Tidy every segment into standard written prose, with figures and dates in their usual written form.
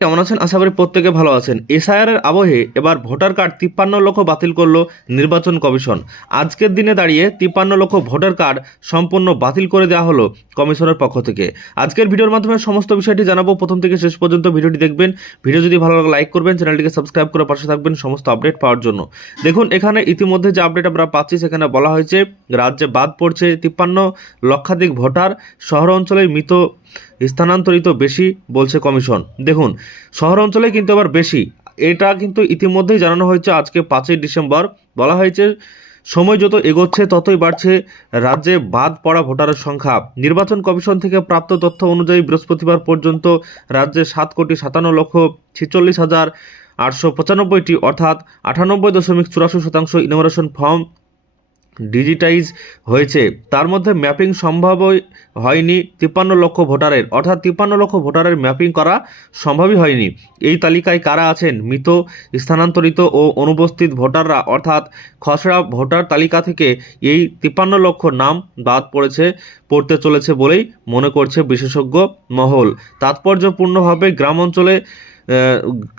কেমন আছেন? আশা করি প্রত্যেকে ভালো আছেন। এসআইআর এর আবহে এবার ভোটার কার্ড 53 লক্ষ বাতিল করলো নির্বাচন কমিশন। আজকের দিনে দাঁড়িয়ে 53 লক্ষ ভোটার কার্ড সম্পূর্ণ বাতিল করে দেওয়া হলো কমিশনের পক্ষ থেকে। আজকের ভিডিওর মাধ্যমে সমস্ত বিষয়টি জানাবো, প্রথম থেকে শেষ পর্যন্ত ভিডিওটি দেখবেন। ভিডিও যদি ভালো লাগে লাইক করবেন, চ্যানেলটিকে সাবস্ক্রাইব করে পাশে থাকবেন সমস্ত আপডেট পাওয়ার জন্য। দেখুন, এখানে ইতিমধ্যে যে আপডেট আমরা পাচ্ছি সেখানে বলা হয়েছে রাজ্যে বাদ পড়ছে 53 লক্ষাধিক ভোটার, শহর অঞ্চলে মৃত স্থানান্তরিত বেশি বলছে কমিশন। দেখুন, শহর অঞ্চলে কিন্তু আবার বেশি, এটা কিন্তু ইতিমধ্যেই জানানো হয়েছে। আজকে 5ই ডিসেম্বর বলা হয়েছে সময় যত এগোচ্ছে ততই বাড়ছে রাজ্যে বাদ পড়া ভোটারের সংখ্যা। নির্বাচন কমিশন থেকে প্রাপ্ত তথ্য অনুযায়ী বৃহস্পতিবার পর্যন্ত রাজ্যে 7,57,46,895টি অর্থাৎ 98.84% ইনোমারেশন ফর্ম ডিজিটাইজ হয়েছে। তার মধ্যে ম্যাপিং সম্ভবই হয়নি 53 লক্ষ ভোটারের, অর্থাৎ 53 লক্ষ ভোটারের ম্যাপিং করা সম্ভবই হয়নি। এই তালিকায় কারা আছেন? মৃত, স্থানান্তরিত ও অনুপস্থিত ভোটাররা, অর্থাৎ খসড়া ভোটার তালিকা থেকে এই 53 লক্ষ নাম বাদ পড়তে চলেছে বলেই মনে করছে বিশেষজ্ঞ মহল। তাৎপর্যপূর্ণভাবে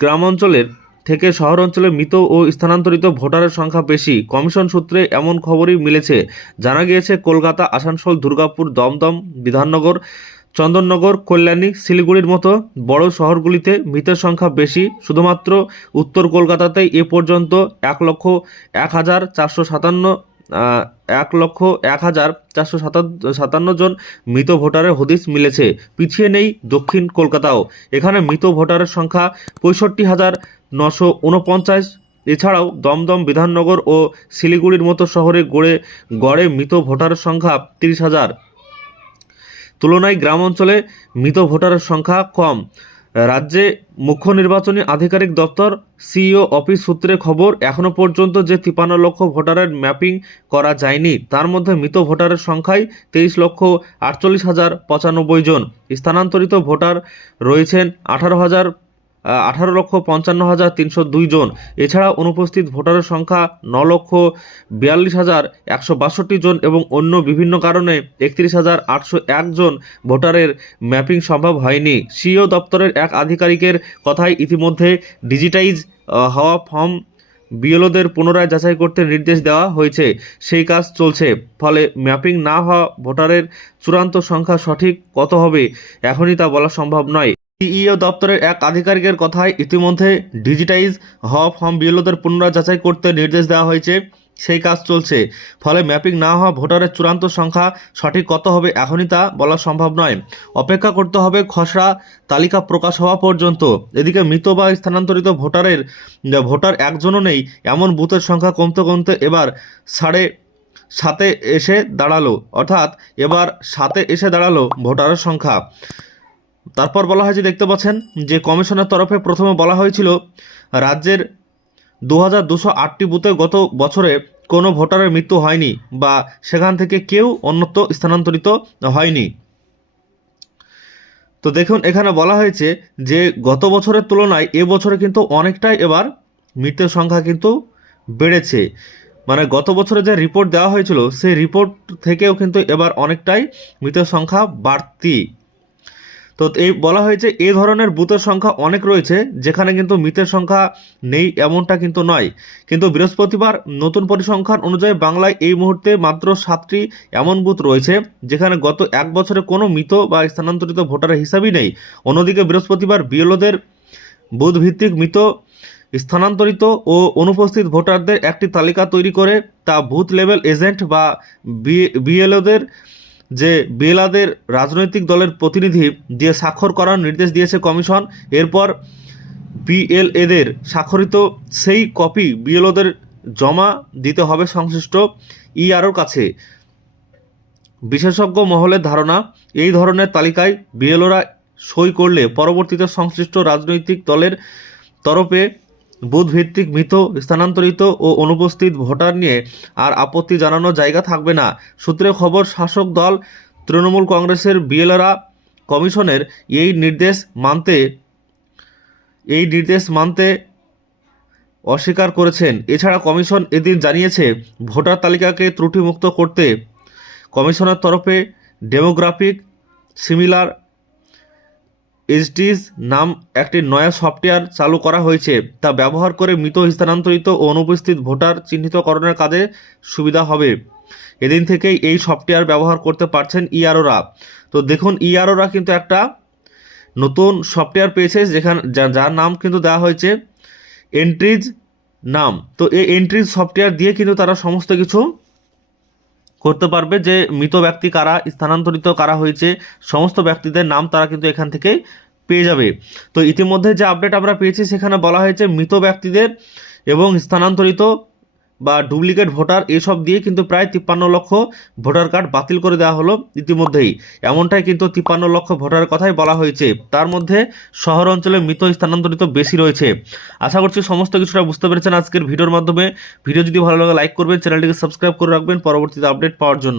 গ্রাম অঞ্চলের থেকে শহর অঞ্চলে মৃত ও স্থানান্তরিত ভোটারের সংখ্যা বেশি। কমিশন সূত্রে এমন খবরই মিলেছে। জানা গিয়েছে কলকাতা, আসানসোল, দুর্গাপুর, দমদম, বিধাননগর, চন্দননগর, কল্যাণী, শিলিগুড়ির মতো বড় শহরগুলিতে মৃতের সংখ্যা বেশি। শুধুমাত্র উত্তর কলকাতাতেই এ পর্যন্ত 1,01,457 জন মৃত ভোটারের হদিস মিলেছে। পিছিয়ে নেই দক্ষিণ কলকাতাও, এখানে মৃত ভোটারের সংখ্যা 65,949। এছাড়াও দমদম, বিধাননগর ও শিলিগুড়ির মতো শহরে গড়ে মৃত ভোটারের সংখ্যা 30,000। তুলনায় গ্রাম অঞ্চলে মৃত ভোটারের সংখ্যা কম। রাজ্যে মুখ্য নির্বাচনী আধিকারিক দপ্তর সিইও অফিস সূত্রে খবর, এখনও পর্যন্ত যে 53 লক্ষ ভোটারের ম্যাপিং করা যায়নি তার মধ্যে মৃত ভোটারের সংখ্যাই 23,48,095 জন। স্থানান্তরিত ভোটার রয়েছেন 18,55,302 জন। এছাড়া অনুপস্থিত ভোটারের সংখ্যা 9,42,162 জন এবং অন্য বিভিন্ন কারণে 31,801 জন ভোটারের ম্যাপিং সম্ভব হয়নি। সিইও দপ্তরের এক আধিকারিকের কথায় ইতিমধ্যে ডিজিটাইজ হওয়া ফর্ম বিএলওদের পুনরায় যাচাই করতে নির্দেশ দেওয়া হয়েছে, সেই কাজ চলছে। ফলে ম্যাপিং না হওয়া ভোটারের চূড়ান্ত সংখ্যা সঠিক কত হবে এখনই তা বলা সম্ভব নয়। সিইও দপ্তরের এক আধিকারিকের কথায় ইতিমধ্যে ডিজিটাইজ হওয়া ফর্ম বিএলওদের পুনরায় যাচাই করতে নির্দেশ দেওয়া হয়েছে, সেই কাজ চলছে। ফলে ম্যাপিং না হওয়া ভোটারের চূড়ান্ত সংখ্যা সঠিক কত হবে এখনই তা বলা সম্ভব নয়। অপেক্ষা করতে হবে খসড়া তালিকা প্রকাশ হওয়া পর্যন্ত। এদিকে মৃত বা স্থানান্তরিত ভোটার একজনও নেই এমন বুথের সংখ্যা কমতে কমতে এবার 7.5 এসে দাঁড়ালো, অর্থাৎ এবার 7 এসে দাঁড়ালো ভোটারের সংখ্যা। তারপর বলা হয়েছে, দেখতে পাচ্ছেন যে কমিশনের তরফে প্রথমে বলা হয়েছিল রাজ্যের 2,208টি বুথে গত বছরে কোনো ভোটারের মৃত্যু হয়নি বা সেখান থেকে কেউ অন্যত্র স্থানান্তরিত হয়নি। তো দেখুন, এখানে বলা হয়েছে যে গত বছরের তুলনায় এবছরে কিন্তু অনেকটাই এবার মৃতের সংখ্যা কিন্তু বেড়েছে। মানে গত বছরে যে রিপোর্ট দেওয়া হয়েছিল সেই রিপোর্ট থেকেও কিন্তু এবার অনেকটাই মৃতের সংখ্যা বাড়তি। তো এই বলা হয়েছে এ ধরনের বুথের সংখ্যা অনেক রয়েছে যেখানে কিন্তু মৃতের সংখ্যা নেই এমনটা কিন্তু নয়। কিন্তু বৃহস্পতিবার নতুন পরিসংখ্যান অনুযায়ী বাংলায় এই মুহূর্তে মাত্র 7টি এমন বুথ রয়েছে যেখানে গত এক বছরে কোনো মৃত বা স্থানান্তরিত ভোটারের হিসাবই নেই। অন্যদিকে বৃহস্পতিবার বিএলওদের বুথ ভিত্তিক মৃত, স্থানান্তরিত ও অনুপস্থিত ভোটারদের একটি তালিকা তৈরি করে তা বুথ লেভেল এজেন্ট বা বিএলওদের রাজনৈতিক দলের প্রতিনিধি দিয়ে স্বাক্ষর করার নির্দেশ দিয়েছে কমিশন। এরপর বিএলএদের স্বাক্ষরিত সেই কপি বিএলওদের জমা দিতে হবে সংশ্লিষ্ট ইআরওর কাছে। বিশেষজ্ঞ মহলের ধারণা, এই ধরনের তালিকায় বিএলওরা সই করলে পরবর্তীতে সংশ্লিষ্ট রাজনৈতিক দলের তরফে বুথভিত্তিক মৃত, স্থানান্তরিত ও অনুপস্থিত ভোটার নিয়ে আর আপত্তি জানানোর জায়গা থাকবে না। সূত্রে খবর, শাসক দল তৃণমূল কংগ্রেসের বিএলওরা কমিশনের এই নির্দেশ মানতে অস্বীকার করেছেন। এছাড়া কমিশন এদিন জানিয়েছে ভোটার তালিকাকে ত্রুটিমুক্ত করতে কমিশনের তরফে ডেমোগ্রাফিক সিমিলার এসডিজ নাম একটি নয়া সফটওয়্যার চালু করা হয়েছে, তা ব্যবহার করে মৃত, স্থানান্তরিত ও অনুপস্থিত ভোটার চিহ্নিতকরণের কাজে সুবিধা হবে। এদিন থেকেই এই সফটওয়্যার ব্যবহার করতে পারছেন ইআরওরা। তো দেখুন, ইআরওরা কিন্তু একটা নতুন সফটওয়্যার পেয়েছে, যার নাম কিন্তু দেওয়া হয়েছে এন্ট্রিজ নাম। তো এই এন্ট্রিজ সফটওয়্যার দিয়ে কিন্তু তারা সমস্ত কিছু করতে পারবে, যে মৃত ব্যক্তি কারা, স্থানান্তরিত কারা হয়েছে, সমস্ত ব্যক্তিদের নাম তারা কিন্তু এখান থেকে পেয়ে যাবে। তো ইতিমধ্যে যে আপডেট আমরা পেয়েছি সেখানে বলা হয়েছে মৃত ব্যক্তিদের এবং স্থানান্তরিত বা ডুপ্লিকেট ভোটার এসব দিয়ে কিন্তু প্রায় 53 লক্ষ ভোটার কার্ড বাতিল করে দেওয়া হলো ইতিমধ্যেই। এমনটাই কিন্তু 53 লক্ষ ভোটারের কথাই বলা হয়েছে। তার মধ্যে শহর অঞ্চলে মৃত, স্থানান্তরিত বেশি রয়েছে। আশা করছি সমস্ত কিছুটা বুঝতে পেরেছেন আজকের ভিডিওর মাধ্যমে। ভিডিও যদি ভালো লাগে লাইক করবেন, চ্যানেলটিকে সাবস্ক্রাইব করে রাখবেন পরবর্তীতে আপডেট পাওয়ার জন্য।